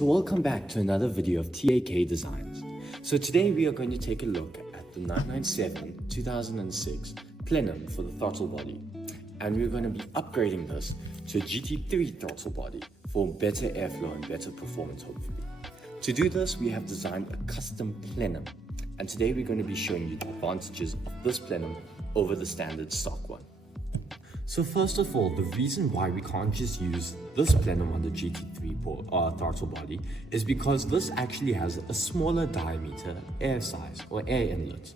so welcome back to another video of TAK Designs. So today we are going to take a look at the 997 2006 plenum for the throttle body, and we're going to be upgrading this to a GT3 throttle body for better airflow and better performance hopefully. To do this, we have designed a custom plenum, and today we're going to be showing you the advantages of this plenum over the standard stock one. So first of all, the reason why we can't just use this plenum on the GT3 throttle body is because this actually has a smaller diameter air size or air inlet.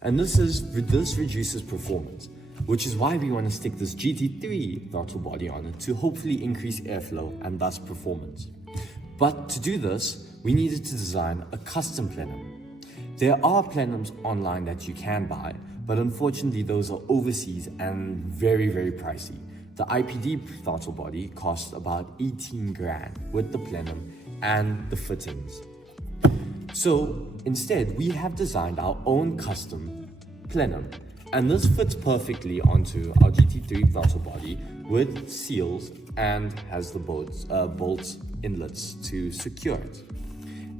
And this reduces performance, which is why we want to stick this GT3 throttle body on it to hopefully increase airflow and thus performance. But to do this, we needed to design a custom plenum. There are plenums online that you can buy, but unfortunately those are overseas and very, very pricey. The IPD throttle body costs about 18 grand with the plenum and the fittings. So instead, we have designed our own custom plenum, and this fits perfectly onto our GT3 throttle body with seals and has the bolt inlets to secure it.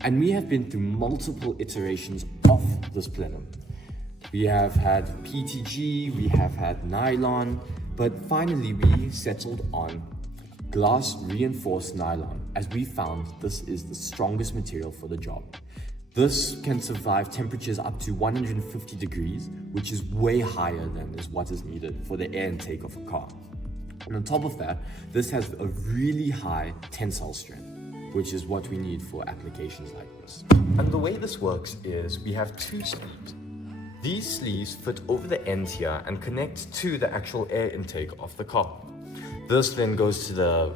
And we have been through multiple iterations of this plenum. We have had PTG, we have had nylon, but finally we settled on glass reinforced nylon, as we found this is the strongest material for the job. This can survive temperatures up to 150 degrees, which is way higher than what is needed for the air intake of a car. And on top of that, this has a really high tensile strength, which is what we need for applications like this. And the way this works is we have two sleeves. These sleeves fit over the ends here and connect to the actual air intake of the car. This then goes to the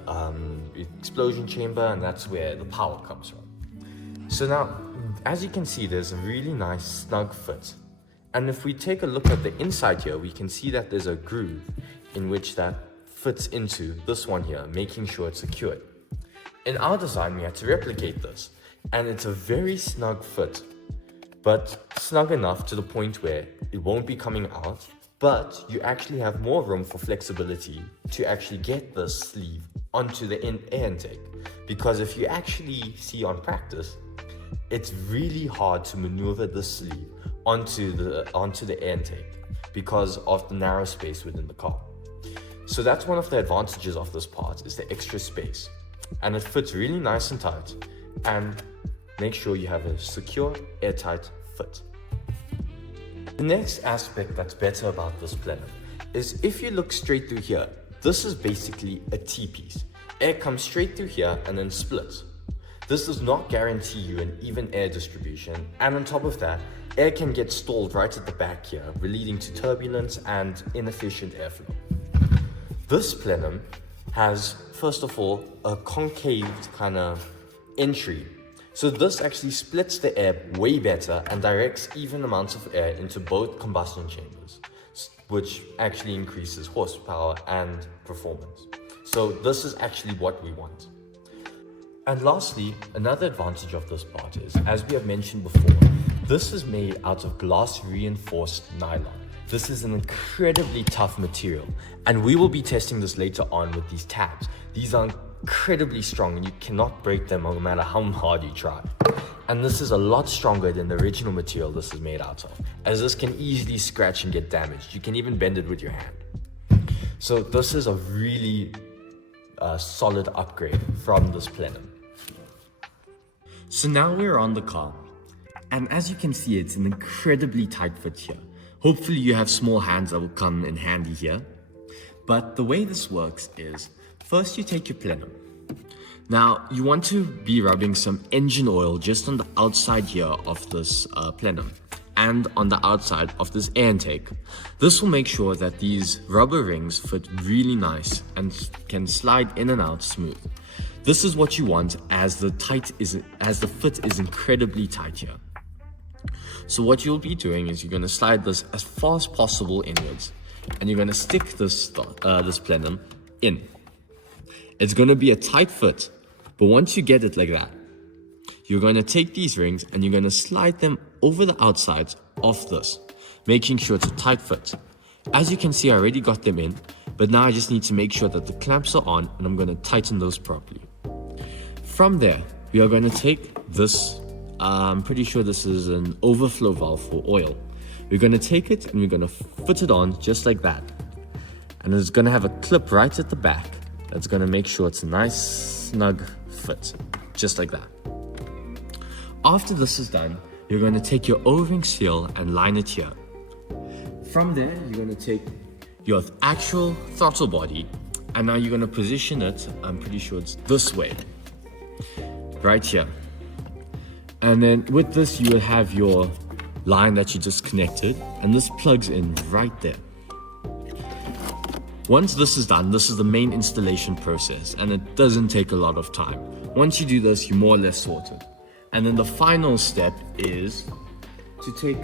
explosion chamber, and that's where the power comes from. So now, as you can see, there's a really nice snug fit. And if we take a look at the inside here, we can see that there's a groove in which that fits into this one here, making sure it's secured. In our design, we had to replicate this, and it's a very snug fit, but snug enough to the point where it won't be coming out, but you actually have more room for flexibility to actually get the sleeve onto the air intake. Because if you actually see on practice, it's really hard to maneuver the sleeve onto the air intake because of the narrow space within the car. So that's one of the advantages of this part, is the extra space. And it fits really nice and tight, and make sure you have a secure, airtight fit. The next aspect that's better about this plenum is if you look straight through here, this is basically a T-piece. Air comes straight through here and then splits. This does not guarantee you an even air distribution, and on top of that, air can get stalled right at the back here, leading to turbulence and inefficient airflow. This plenum has, first of all, a concaved kind of entry. So this actually splits the air way better and directs even amounts of air into both combustion chambers, which actually increases horsepower and performance. So this is actually what we want. And lastly, another advantage of this part is, as we have mentioned before, this is made out of glass reinforced nylon. This is an incredibly tough material, and we will be testing this later on with these tabs. These are incredibly strong and you cannot break them no matter how hard you try. And this is a lot stronger than the original material this is made out of, as this can easily scratch and get damaged. You can even bend it with your hand. So this is a really solid upgrade from this plenum. So now we're on the car, and as you can see, it's an incredibly tight fit here. Hopefully you have small hands that will come in handy here. But the way this works is, first you take your plenum. Now you want to be rubbing some engine oil just on the outside here of this plenum and on the outside of this air intake. This will make sure that these rubber rings fit really nice and can slide in and out smooth. This is what you want, as the fit is incredibly tight here. So what you'll be doing is you're going to slide this as far as possible inwards, and you're going to stick this plenum in. It's going to be a tight fit, but once you get it like that, you're going to take these rings and you're going to slide them over the outsides of this, making sure it's a tight fit. As you can see, I already got them in, but now I just need to make sure that the clamps are on, and I'm going to tighten those properly. From there, we are going to take this, I'm pretty sure this is an overflow valve for oil. We're going to take it and we're going to fit it on just like that. And it's going to have a clip right at the back that's going to make sure it's a nice snug fit, just like that. After this is done, you're going to take your O-ring seal and line it here. From there, you're going to take your actual throttle body and now you're going to position it, I'm pretty sure it's this way, right here. And then with this, you will have your line that you just connected, and this plugs in right there. Once this is done, this is the main installation process, and it doesn't take a lot of time. Once you do this, you're more or less sorted. And then the final step is to take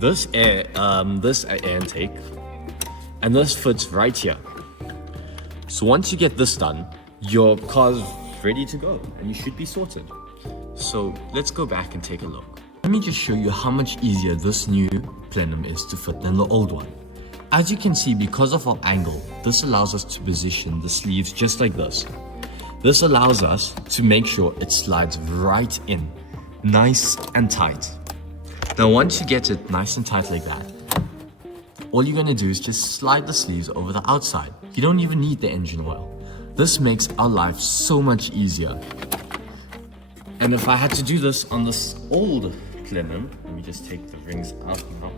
this air intake, and this fits right here. So once you get this done, your car's ready to go, and you should be sorted. So let's go back and take a look. Let me just show you how much easier this new plenum is to fit than the old one. As you can see, because of our angle, this allows us to position the sleeves just like this. This allows us to make sure it slides right in, nice and tight. Now once you get it nice and tight like that, all you're going to do is just slide the sleeves over the outside. You don't even need the engine oil. This makes our life so much easier. And if I had to do this on this old plenum, let me just take the rings out now.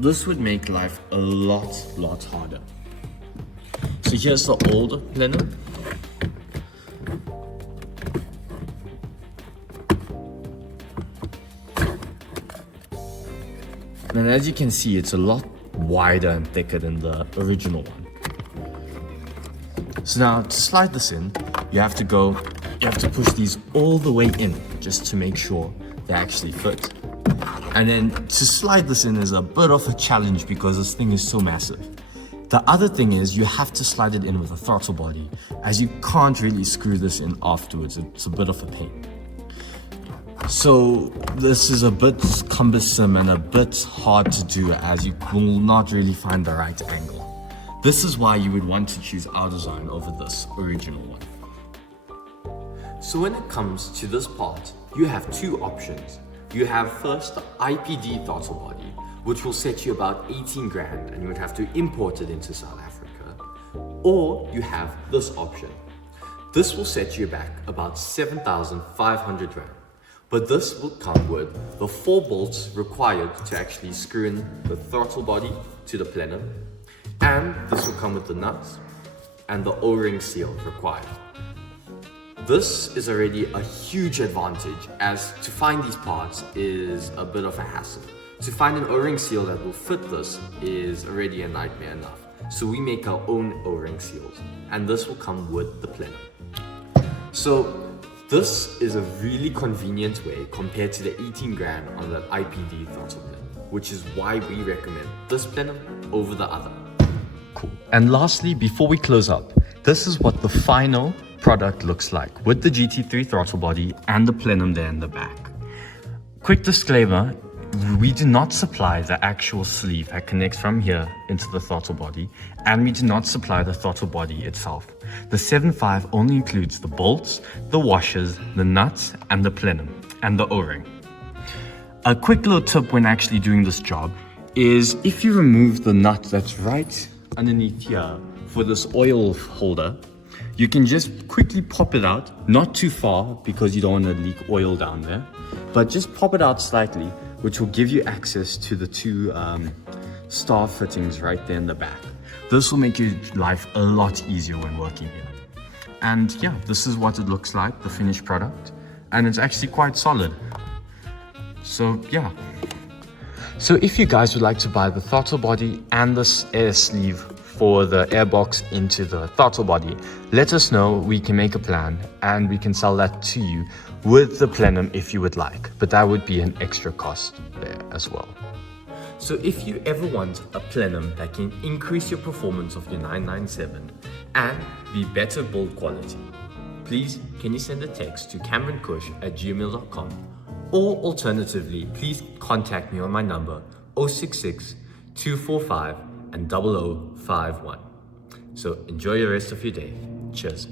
This would make life a lot harder. So here's the old plenum. And as you can see, it's a lot wider and thicker than the original one. So now to slide this in, you have to push these all the way in just to make sure they actually fit. And then to slide this in is a bit of a challenge because this thing is so massive. The other thing is you have to slide it in with a throttle body, as you can't really screw this in afterwards. It's a bit of a pain. So this is a bit cumbersome and a bit hard to do, as you will not really find the right angle. This is why you would want to choose our design over this original one. So when it comes to this part, you have two options. You have first the IPD throttle body, which will set you about 18 grand and you would have to import it into South Africa. Or you have this option. This will set you back about 7,500 rand. But this will come with the 4 bolts required to actually screw in the throttle body to the plenum. And this will come with the nuts and the O-ring seal required. This is already a huge advantage, as to find these parts is a bit of a hassle. To find an O-ring seal that will fit this is already a nightmare enough. So we make our own O-ring seals, and this will come with the plenum. So this is a really convenient way compared to the 18 grand on the IPD throttle plenum, which is why we recommend this plenum over the other. Cool. And lastly, before we close up, this is what the final product looks like with the GT3 throttle body and the plenum there in the back. Quick disclaimer, we do not supply the actual sleeve that connects from here into the throttle body, and we do not supply the throttle body itself. The 7.5 only includes the bolts, the washers, the nuts, and the plenum, and the O-ring. A quick little tip when actually doing this job is if you remove the nut that's right underneath here for this oil holder, you can just quickly pop it out, not too far because you don't want to leak oil down there, but just pop it out slightly, which will give you access to the two star fittings right there in the back. This will make your life a lot easier when working here. And yeah, this is what it looks like, the finished product, and it's actually quite solid. So yeah. So if you guys would like to buy the throttle body and this air sleeve for the airbox into the throttle body, let us know. We can make a plan and we can sell that to you with the plenum if you would like, but that would be an extra cost there as well. So if you ever want a plenum that can increase your performance of your 997 and be better build quality, please can you send a text to kambarankhush@gmail.com, or alternatively please contact me on my number 066 245 and 0051. So enjoy the rest of your day. Cheers.